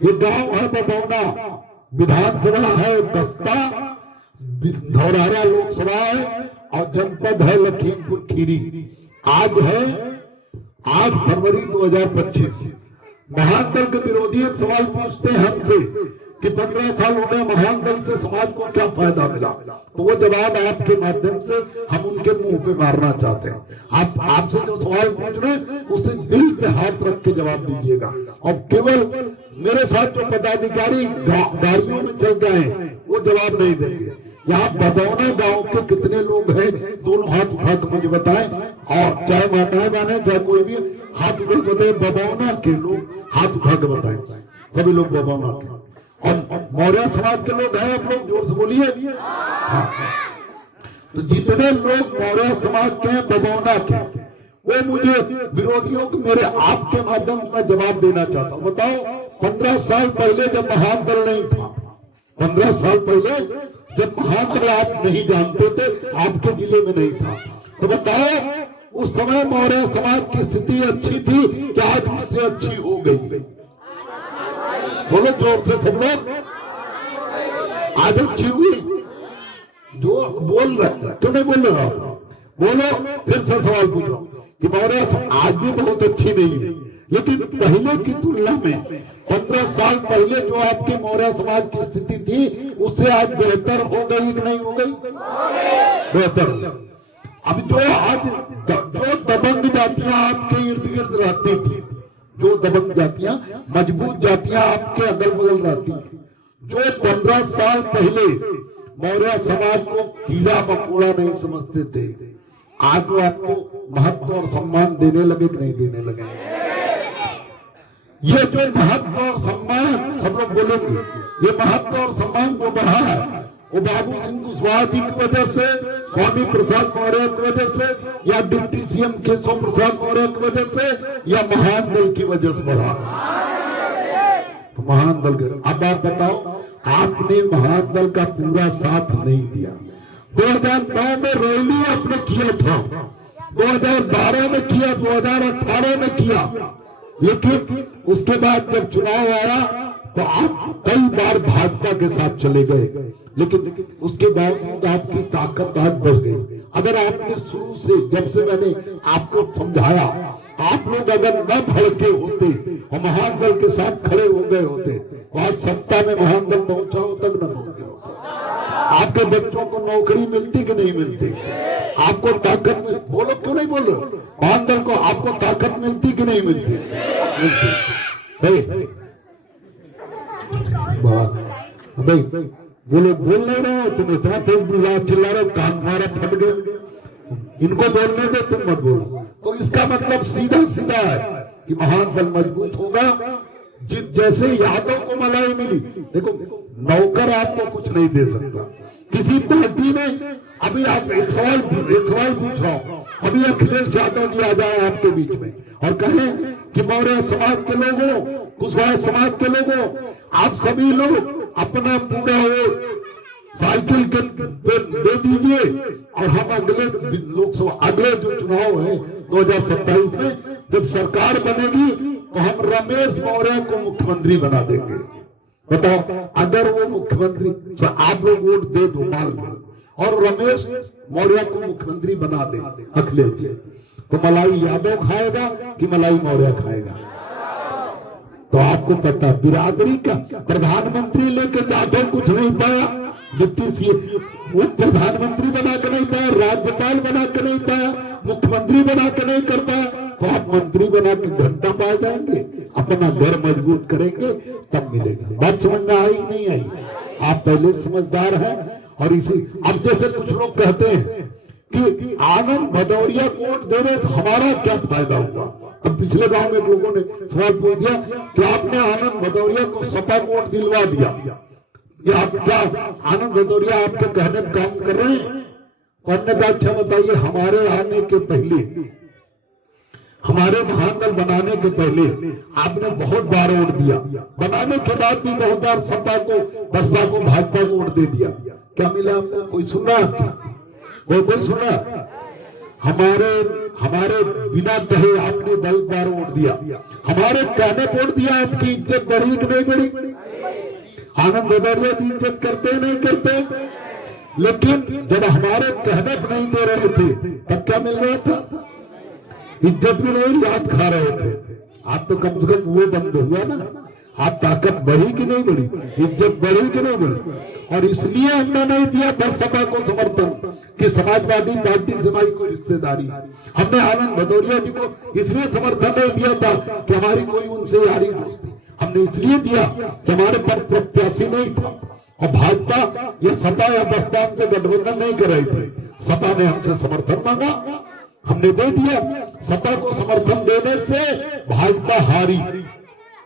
ये गांव है बबौना, विधानसभा है बस्ता, धौरहरा लोकसभा है और जनपद है लखीमपुर खीरी। आज है 8 फरवरी 2025। महान दल के विरोधी एक सवाल पूछते हैं हमसे कि 15 साल हो गए महान दल से समाज को क्या फायदा मिला, तो वो जवाब आपके माध्यम से हम उनके मुंह पे मारना चाहते हैं। आपसे जो सवाल पूछ रहे हैं उसे दिल पे हाथ रख के जवाब दीजिएगा। और केवल मेरे साथ जो पदाधिकारी गाड़ियों में चल गए हैं वो जवाब नहीं देंगे। यहाँ बबौना गांव के कितने लोग हैं, दोनों हाथ उठा के मुझे बताएं। और चाहे माताएं बहने चाहे कोई भी हाथ उठा के बताए। बबौना के लोग हाथ उठा के बताएं, सभी लोग बबौना के। और मौर्य समाज के लोग हैं, आप लोग जोर से बोलिए। हाँ। तो जितने लोग मौर्य समाज के हैं बबौना के, वो मुझे विरोधियों को मेरे आपके माध्यम से जवाब देना चाहता हूँ। बताओ 15 साल पहले जब महान दल नहीं था, 15 साल पहले जब महान दल आप नहीं जानते थे, आपके जिले में नहीं था, तो बताओ उस समय मौर्य समाज की स्थिति अच्छी थी क्या आज उससे अच्छी हो गई? बोलो जोर से सब लोग। आज अच्छी हुई? जो बोल रहे क्यों नहीं बोल रहे आप? बोलो। फिर से सवाल पूछ रहा हूँ कि मौर्य आज भी बहुत अच्छी नहीं है, लेकिन पहले की तुलना में 15 साल पहले जो आपके मौर्य समाज की स्थिति थी उससे आज बेहतर हो गई कि नहीं हो गई? बेहतर। अब जो आज जो दबंग जातियां आपके इर्द गिर्द रहती थी, जो दबंग जातियां मजबूत जातियां आपके अगल बगल रहती थी, जो 15 साल पहले मौर्य समाज को कीड़ा मकोड़ा नहीं समझते थे, आज वो आपको महत्व और सम्मान देने लगे कि नहीं देने लगे? ये जो महत्व और सम्मान सब लोग बोलेंगे, ये महत्व और सम्मान जो बढ़ा है वो बाबू सिंह कुशवाहा जी की वजह से, स्वामी प्रसाद मौर्य की वजह से, या डिप्टी सीएम केशव प्रसाद मौर्य की वजह से, या महान दल की वजह से बढ़ा? तो महान दल के। अब आप बताओ, आपने महान दल का पूरा साथ नहीं दिया। 2009 में रैली आपने किया था, 2012 में किया, 2018 में किया, लेकिन उसके बाद जब चुनाव आया तो आप कई बार भाजपा के साथ चले गए, लेकिन उसके बावजूद आपकी ताकत आज बढ़ गई। अगर आपने शुरू से, जब से मैंने आपको समझाया, आप लोग अगर न भड़के होते और महान दल के साथ खड़े हो गए होते तो आज सत्ता में महान दल पहुंचा हो तक न पहुंचे होते। आपके बच्चों को नौकरी मिलती कि नहीं मिलती? आपको ताकत में, बोलो क्यों नहीं बोल रहे? महान दल को आपको ताकत मिलती कि नहीं मिलती? मिलती। भाई बोलो, बोल नहीं रहे हो तुम, इतना तेज बुला चिल्ला रहे हो, कान मारा फट गए। इनको बोलने दे, तुम मत बोलो। तो इसका मतलब सीधा सीधा है कि महान दल मजबूत होगा। जैसे यादव को मलाई मिली, देखो नौकर आपको कुछ नहीं दे सकता किसी पार्टी में। अभी आप एक सवाल पूछ रहा हूं, अभी अखिलेश यादव जी आ जाए आपके बीच में और कहें कि मौर्य समाज के लोगों, कुशवाहा समाज के लोगों, आप सभी लोग अपना पूरा वोट साइकिल के दे दीजिए और हम अगले लोकसभा, अगले जो चुनाव है 2027 में जब सरकार बनेगी तो हम रमेश मौर्य को मुख्यमंत्री बना देंगे। बताओ, अगर वो मुख्यमंत्री, आप लोग वोट दे दो मान लो और रमेश मौर्य को मुख्यमंत्री बना दे अखिलेश जी, तो मलाई यादव खाएगा कि मलाई मौर्य खाएगा? तो आपको पता, बिरादरी का प्रधानमंत्री लेके जाके कुछ नहीं पाया, डिप्टी सीएम वो प्रधानमंत्री बना के नहीं पाया, राज्यपाल बना के नहीं पाया, मुख्यमंत्री बना के नहीं कर पाया, तो आप मंत्री बना के घंटा पा जाएंगे, अपना घर मजबूत करेंगे तब मिलेगा। बात समझ में आई नहीं आई? आप पहले समझदार हैं। और इसी, अब जैसे कुछ लोग कहते हैं कि आनंद भदौरिया को वोट देने से हमारा क्या फायदा हुआ। अब पिछले गांव में लोगों ने सवाल पूछ दिया कि आपने आनंद भदौरिया को सपा वोट दिलवा दिया, कि आप क्या आनंद भदौरिया आपके कहने पर काम कर रहे हैं? तो हमने कहा अच्छा बताइए, हमारे आने के पहले, हमारे महान दल बनाने के पहले आपने बहुत बार वोट दिया, बनाने के बाद भी बहुत बार सपा को, बसपा को, भाजपा को वोट दे दिया, क्या मिला आपको? कोई सुना? कोई सुना? हमारे हमारे बिना कहे आपने 10 बार वोट दिया, हमारे कहने पे वोट दिया, आपकी इज्जत बढ़ी कि नहीं बढ़ी? आनंद भदौरिया जी इज्जत करते नहीं करते? लेकिन जब हमारे कहने पर नहीं दे रहे थे तब क्या मिल रहा था? इज्जत भी नहीं, लात खा रहे थे। आप तो कम से कम वो बंद हुआ ना, आप ताकत बढ़ी कि नहीं बढ़ी, इज्जत बढ़ी कि नहीं बढ़ी? और इसलिए हमने नहीं दिया था सपा को समर्थन कि समाजवादी पार्टी से हमारी कोई रिश्तेदारी। हमने आनंद भदौरिया जी को इसलिए समर्थन नहीं दिया था कि हमारी कोई उनसे यारी दोस्ती, हमने इसलिए दिया कि हमारे पर प्रत्याशी नहीं था। और भाजपा ये सपा या बसपा से गठबंधन नहीं कर रही थी, सपा ने हमसे समर्थन मांगा, हमने दे दिया। सपा को समर्थन देने से भाजपा हारी,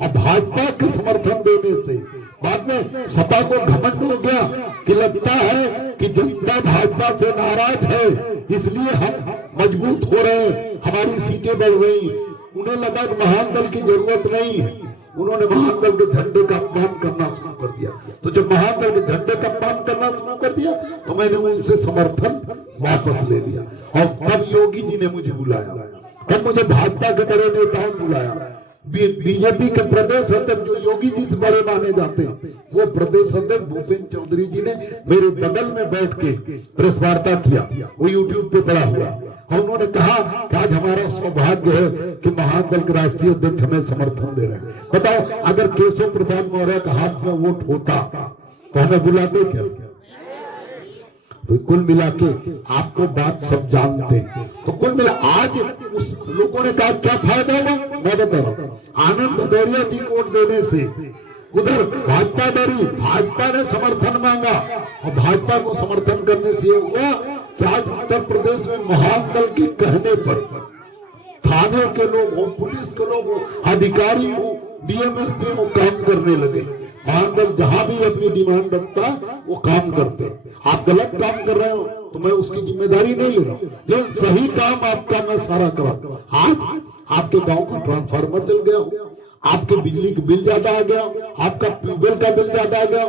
और भाजपा के समर्थन देने से बाद में सपा को घमंड हो गया कि लगता है कि जनता भाजपा से नाराज है, इसलिए हम मजबूत हो रहे हैं, हमारी सीटें बढ़ रही। उन्हें लगा कि महान दल की जरूरत नहीं है, उन्होंने महान दल के झंडे का अपमान करना शुरू कर दिया। तो जब महान दल के झंडे का अपमान करना शुरू कर दिया तो मैंने उनसे समर्थन वापस ले लिया। और तब योगी जी ने मुझे बुलाया, तब मुझे भाजपा के बड़े नेताओं ने बुलाया। बीजेपी के प्रदेश अध्यक्ष जो योगी जी से बड़े माने जाते हैं, वो प्रदेश अध्यक्ष भूपेन्द्र चौधरी जी ने मेरे बगल में बैठ के प्रेस वार्ता किया, वो यूट्यूब पे पड़ा हुआ। और उन्होंने कहा कि आज हमारा सौभाग्य है कि महान दल के राष्ट्रीय अध्यक्ष हमें समर्थन दे रहे हैं। बताओ, अगर केशव प्रसाद मौर्य का हाथ में वोट होता तो हमें बुलाते क्या? तो कुल मिला के आपको बात सब जानते हैं। तो कुल मिला आज उस लोगों ने कहा क्या फायदा हुआ, मैं बता रहा हूँ। आनंद भदौरिया जी को वोट देने से उधर भाजपा डरी, भाजपा ने समर्थन मांगा, और भाजपा को समर्थन करने से ये हुआ कि आज उत्तर प्रदेश में महान दल के कहने पर थाने के लोग हो, पुलिस के लोग हो, अधिकारी हो, डीएमएसपी हो, काम करने लगे। महान दल जहां भी अपनी डिमांड रखता वो काम करते। आप गलत काम कर रहे हो तो मैं उसकी जिम्मेदारी नहीं ले रहा हूँ, लेकिन सही काम आपका मैं सारा करा। आज आपके गांव का ट्रांसफार्मर जल गया, आपके बिजली का बिल ज्यादा आ गया, आपका ट्यूबवेल का बिल ज्यादा आ गया,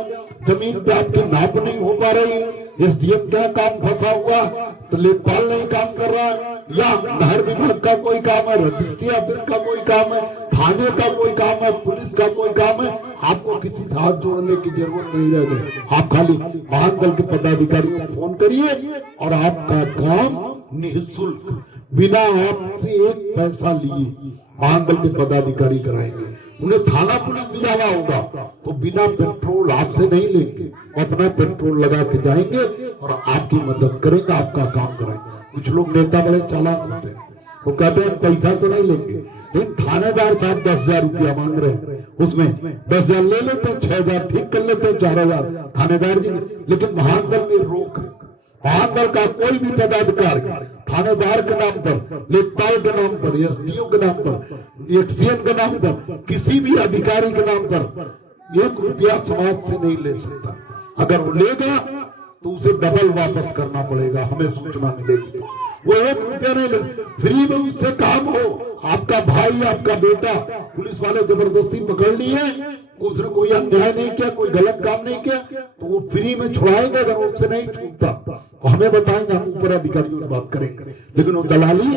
जमीन पे आपकी नाप नहीं हो पा रही, एसडीएम का काम फंसा हुआ, तो लेखपाल नहीं काम कर रहा है, या नहर विभाग का कोई काम है, रजिस्ट्री ऑफिस का कोई काम है, थाने का कोई काम है, पुलिस का कोई काम है, आपको किसी से हाथ जोड़ने की जरूरत नहीं रह गई। आप खाली महान दल के पदाधिकारियों को फोन करिए और आपका काम निःशुल्क बिना आपसे एक पैसा लिए महान दल के पदाधिकारी कराएंगे। उन्हें थाना पुलिस भी जाना होगा तो बिना पेट्रोल आपसे नहीं लेंगे, अपना पेट्रोल लगा के जाएंगे और आपकी मदद करेंगे, आपका काम कराएंगे। कुछ लोग नेता बड़े चालाक होते हैं, वो कहते हैं पैसा तो नहीं लेंगे, लेकिन थानेदार साहब 10,000 रुपया मांग रहे हैं, उसमें 10,000 ले लेते, 6,000 ठीक कर लेते, 4,000 थानेदार जी। लेकिन महान दल में रोक है, महान दल का कोई भी पदाधिकारी थानेदार के नाम पर, लेखपाल के नाम पर, एसडीओ के नाम पर, एक्सीएम के नाम पर, किसी भी अधिकारी के नाम पर 1 रुपया समाज से नहीं ले सकता। अगर वो लेगा तो उसे डबल वापस करना पड़ेगा, हमें सूचना मिलेगी। वो 1 रुपया नहीं ले, फ्री में उससे काम हो। आपका भाई, आपका बेटा पुलिस वाले जबरदस्ती पकड़ लिए, उसने कोई अन्याय नहीं किया, कोई गलत काम नहीं किया, तो वो फ्री में छुड़ाएंगे। अगर उससे नहीं छूटता तो हमें बताएंगे, हम ऊपर अधिकारियों से बात करेंगे। लेकिन वो दलाली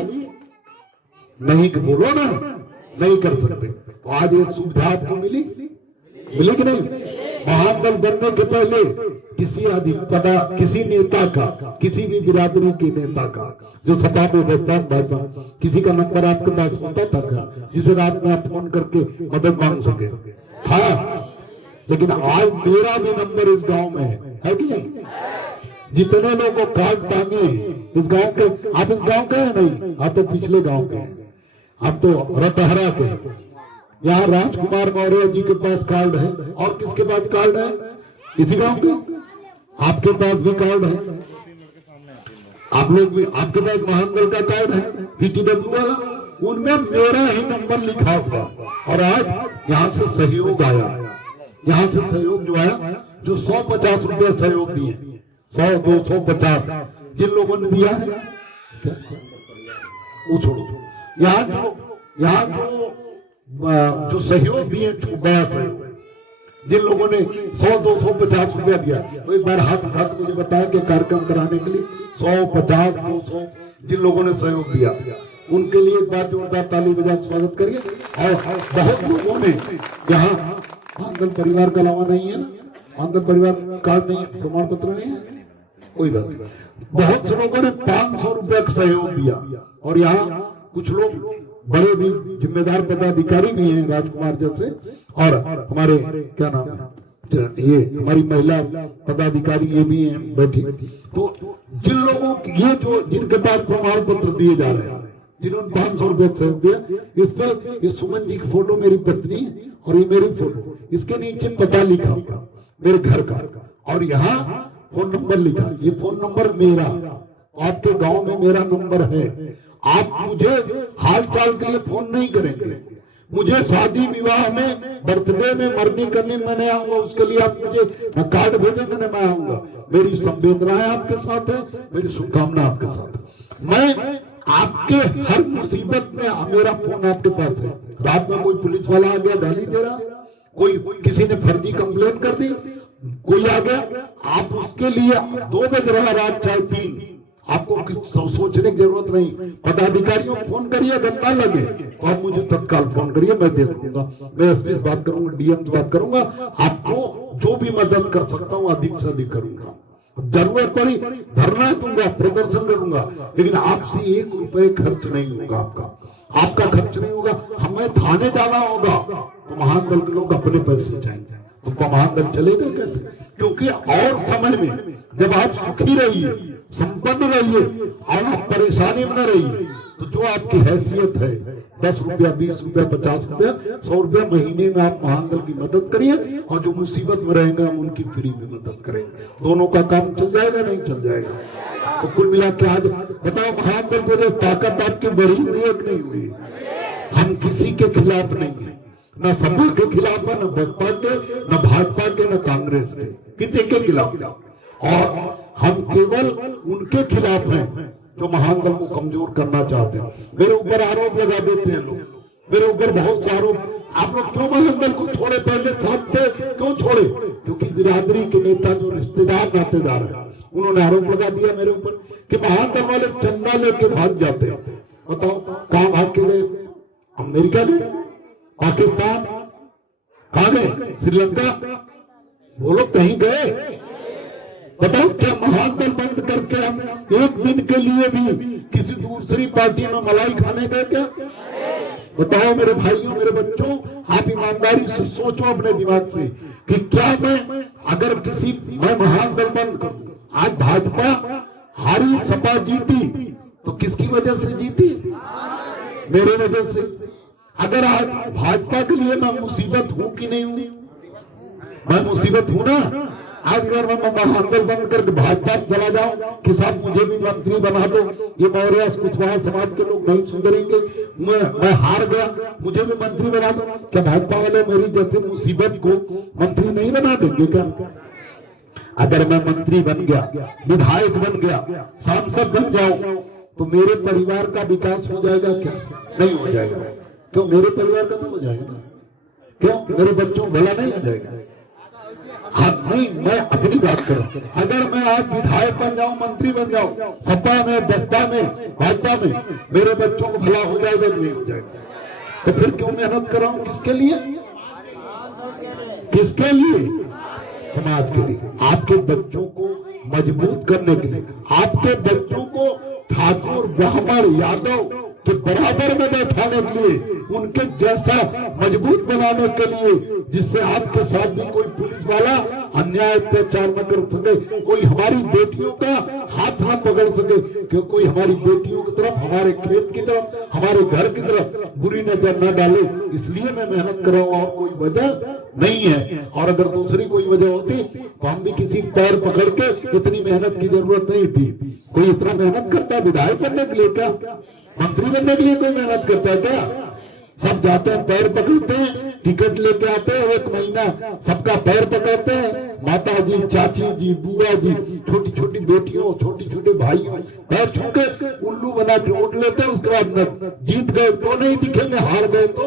नहीं कि बोलो ना, नहीं कर सकते। तो आज एक सुविधा आपको मिली कि नहीं? महान दल बनने के पहले किसी नेता का, किसी भी बिरादरी के नेता का जो सपा में बैठता भाजपा, किसी का नंबर आपके पास होता था क्या जिसे रात में आप फोन करके मदद मांग सके? हाँ, लेकिन आज मेरा भी नंबर इस गांव में है कि नहीं? जितने लोगों को कार्ड टांगे इस गांव के, आप इस गांव के हैं नहीं, आप तो पिछले गांव के हैं, आप तो रतहरा के। यहाँ राजकुमार मौर्य जी के पास कार्ड है, और किसके पास कार्ड है? इसी गांव के। आपके पास भी कार्ड है, आप लोग भी, आपके पास महान दल का कार्ड है, पीटीडब्ल्यू वाला, उनमें मेरा ही नंबर लिखा हुआ। और आज यहाँ से सहयोग आया, यहाँ से सहयोग जो आया, जो 150 रुपया सहयोग दिए, 100, 200, 50 जिन लोगों ने दिया है, वो छोड़ो। यहाँ जो सहयोग दिए, बड़ा सहयोग, जिन लोगों ने 100, 200, 50 रुपया दिया, तो एक बार हाथ उठा मुझे बताया कि कार्यक्रम कराने के लिए 100, 50, 200 जिन लोगों ने सहयोग दिया, उनके लिए एक बार जोरदार ताली बजा स्वागत करिए। और बहुत लोगों ने यहाँ मानदल परिवार का अलावा नहीं है ना, मानदल परिवार कार्ड नहीं है, प्रमाण पत्र नहीं है, कोई बात नहीं, बहुत से लोगों ने 500 रुपया का सहयोग दिया। और यहाँ कुछ लोग बड़े भी जिम्मेदार पदाधिकारी भी हैं, राजकुमार जैसे, और हमारे क्या नाम है, ये हमारी महिला पदाधिकारी ये भी हैं बैठी। तो जिन लोगों ये जो जिनके पास प्रमाण पत्र दिए जा रहे हैं, जिन्होंने 500 रुपये सहयोग दिया, इस पर ये सुमन जी की फोटो मेरी पत्नी है और ये मेरी फोटो, इसके नीचे पता लिखा होगा मेरे घर का, और यहाँ फोन नंबर लिखा। ये फोन नंबर मेरा, आपके गांव में मेरा नंबर है। आप मुझे हाल चाल के लिए फोन नहीं करेंगे, मुझे शादी विवाह में, बर्थडे में, मरने करने में मैं आऊंगा, उसके लिए आप मुझे न कार्ड भेजेंगे न मैं आऊंगा। मेरी संवेदनाएं आपके साथ है, मेरी शुभकामना आपके साथ है। मैं आपके हर मुसीबत में मेरा फोन आपके पास है। रात में कोई पुलिस वाला आ गया गाली दे रहा, कोई किसी ने फर्जी कंप्लेंट कर दी, कोई आ गया, आप उसके लिए 2 बज रहा रात चाहे 3, आपको सोचने की जरूरत नहीं। पदाधिकारियों को फोन करिए, अगर ना लगे तो आप मुझे तत्काल फोन करिए, मैं देख लूंगा। मैं एसपी से बात करूंगा, डीएम से बात करूंगा, आपको जो भी मदद कर सकता हूँ अधिक से अधिक करूंगा। जरूरत पड़ी धरना दूंगा, प्रदर्शन करूंगा, लेकिन आपसे 1 रुपए खर्च नहीं होगा। आपका खर्च नहीं होगा। हमें थाने जाना होगा तो महानदल के लोग अपने पैसे जाएंगे, तो महानदल चलेगा कैसे? क्योंकि और समय में जब आप सुखी रहिए, संपन्न रहिए और आप परेशानी में न रहिए, तो जो आपकी हैसियत है 10 रुपया, 20 रुपया, 50 रुपया, 100 रुपया महीने में आप महानदल की मदद करिए, और जो मुसीबत में रहेंगे हम उनकी फ्री में मदद करेंगे। दोनों का काम चल जाएगा, नहीं चल जाएगा? तो कुल मिला के आज बताओ, महानदल को ताकत आपकी बढ़ी हुई है कि नहीं हुई? हम किसी के खिलाफ नहीं है, न सपा के खिलाफ है, न बसपा के, न भाजपा के, न कांग्रेस के, किसी के खिलाफ नहीं। और हम केवल उनके खिलाफ हैं जो महानदल को कमजोर करना चाहते हैं। मेरे ऊपर आरोप लगा देते हैं लोग, मेरे ऊपर बहुत से आरोप। आप लोग क्यों महानदल को छोड़े? पहले साथ थे, क्यों छोड़े? क्योंकि बिरादरी के नेता जो रिश्तेदार नातेदार है, उन्होंने आरोप लगा दिया मेरे ऊपर कि महानदल वाले चंदा लेके भाग जाते हैं। बताओ कहाँ भाग के गए? अमेरिका गए, पाकिस्तान, कहाँ गए? श्रीलंका, वो लोग कहीं गए? बताओ, क्या महानदल बंद करके हम एक दिन के लिए भी किसी दूसरी पार्टी में मलाई खाने गए क्या? बताओ मेरे भाइयों, मेरे बच्चों, आप ईमानदारी से सोचो अपने दिमाग से कि क्या मैं अगर मैं महानदल बंद करूं, आज भाजपा हारी, सपा जीती, तो किसकी वजह से जीती? मेरे वजह से। अगर आज भाजपा के लिए मैं मुसीबत हूं कि नहीं हूं? मैं मुसीबत हूं ना। आज अगर मैं महानदल बंद करके भाजपा चला जाऊं कि साहब मुझे भी मंत्री बना दो, ये मौर्य कुशवाहा समाज के लोग नहीं सुधरेंगे, मैं हार गया, मुझे भी मंत्री बना दो, क्या भाजपा वाले मेरी जैसे मुसीबत को मंत्री नहीं बना देंगे क्या? अगर मैं मंत्री बन गया, विधायक बन गया, सांसद बन जाऊं, तो मेरे परिवार का विकास हो जाएगा क्या? नहीं हो जाएगा। क्यों? मेरे परिवार का तो हो जाएगा ना। क्यों? मेरे बच्चों को भला नहीं हो जाएगा? हाँ, नहीं, मैं अपनी बात करूं। अगर मैं आज विधायक बन जाऊं, मंत्री बन जाऊं, सपा में, बसपा में, भाजपा में, मेरे बच्चों को भला हो जाएगा कि नहीं हो जाएगा? तो फिर क्यों मेहनत कर रहा हूं? किसके लिए? किसके लिए? समाज के लिए, आपके बच्चों को मजबूत करने के लिए, आपके बच्चों को ठाकुर, ब्राह्मण, यादव के बराबर में बैठाने के लिए, उनके जैसा मजबूत बनाने के लिए, जिससे आपके साथ भी कोई पुलिस वाला अन्याय अत्याचार न कर सके, कोई हमारी बेटियों का हाथ न पकड़ सके, कि कोई हमारी बेटियों की तरफ, हमारे खेत की तरफ, हमारे घर की तरफ बुरी नजर न डाले। इसलिए मैं मेहनत कर रहा हूं, और कोई वजह नहीं है। और अगर दूसरी कोई वजह होती तो हम भी किसी पैर पकड़ के, इतनी मेहनत की जरूरत नहीं थी। कोई इतना मेहनत करता है विधायक बनने के लिए क्या? मंत्री बनने के लिए कोई मेहनत करता है क्या? सब जाते हैं, पैर पकड़ते हैं, टिकट लेके आते हैं, 1 महीना सबका पैर पकड़ते हैं, माता जी, चाची जी, बुआ जी, छोटी छोटी बेटियों, छोटे छोटे भाइयों, पैर छू के उल्लू बना के वोट लेते हैं। उसके बाद न जीत गए तो नहीं दिखेंगे, हार गए तो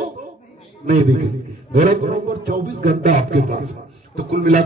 नहीं दिखेंगे। मेरा तो नंबर 24 घंटा आपके पास है। तो कुल मिला